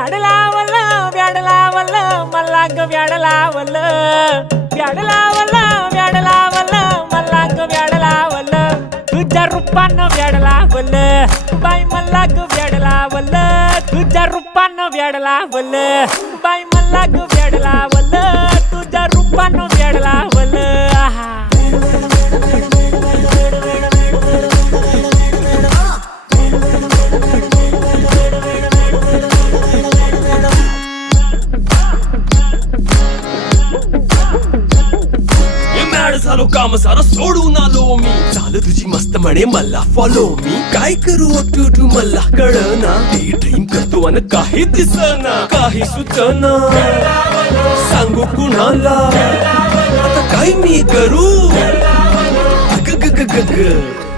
व्याडलावलं मला ग व्याडलावलं मला ग व्याडलावलं तुझ्या रूपानं व्याडलावलं बाई मला ग व्याडलावलं तुझ्या रूपानं व्याडलावलं बाई मला ग व्याडलावलं तुझ्या रूपानं व्याडलावलं झालो काम सारा सोडून आलो मी चाल तुझी मस्त म्हणे मला फॉलो मी काय करू टू मला कळना ते ड्रीम करतो आणि काही दिसना काही सुचना सांगू कुणाला आता काय मी करू ग ग ग ग ग